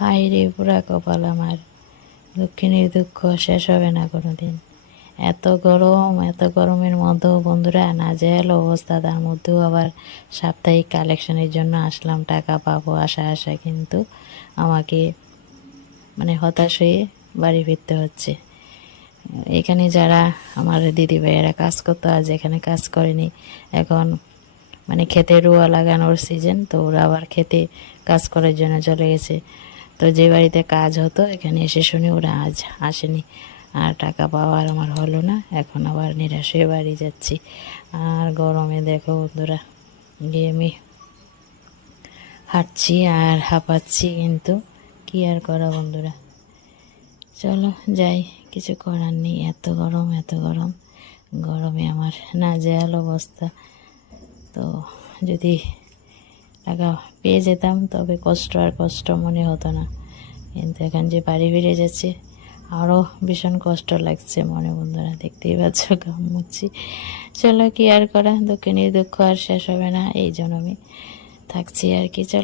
হায় রে পুরা কপাল আমার, দুঃখিনীর দুঃখ শেষ হবে না কোনোদিন। এত গরম, এত গরমের মধ্যেও বন্ধুরা নাজেহাল অবস্থা, তার মধ্যেও আবার সাপ্তাহিক কালেকশনের জন্য আসলাম, টাকা পাবো আশা আশা, কিন্তু আমাকে মানে হতাশ হয়ে বাড়ি ফিরতে হচ্ছে। এখানে যারা আমার দিদি ভাইয়েরা কাজ করতো, আজ এখানে কাজ করেনি, এখন মানে খেতে রুয়া লাগানোর সিজন, তো ওরা আবার খেতে কাজ করার জন্য চলে গেছে। তো যে বাড়িতে কাজ হতো এখানে এসে শুনি ওরা আজ আসেনি, আর টাকা পাওয়ার আমার হলো না, এখন আবার নিরাশ হয়ে বাড়ি যাচ্ছি। আর গরমে দেখো বন্ধুরা, গিয়ে আমি হাঁটছি আর হাঁপাচ্ছি, কিন্তু কি আর করা বন্ধুরা, চলো যাই, কিছু করার নেই। এত গরম, এত গরম, গরমে আমার নাজেহাল অবস্থা। তো যদি টাকা পেয়ে যেতাম তবে কষ্ট আর কষ্ট মনে হতো না, কিন্তু এখন যে বাড়ি ফিরে যাচ্ছে আরও ভীষণ কষ্ট লাগছে মনে বন্ধুরা, দেখতেই পাচ্ছ ঘাম মুচ্ছি। চলো কি আর করা, দুঃখিনীর দুঃখ আর শেষ হবে না, এই জন্য আমি থাকছি আর কি। চলো।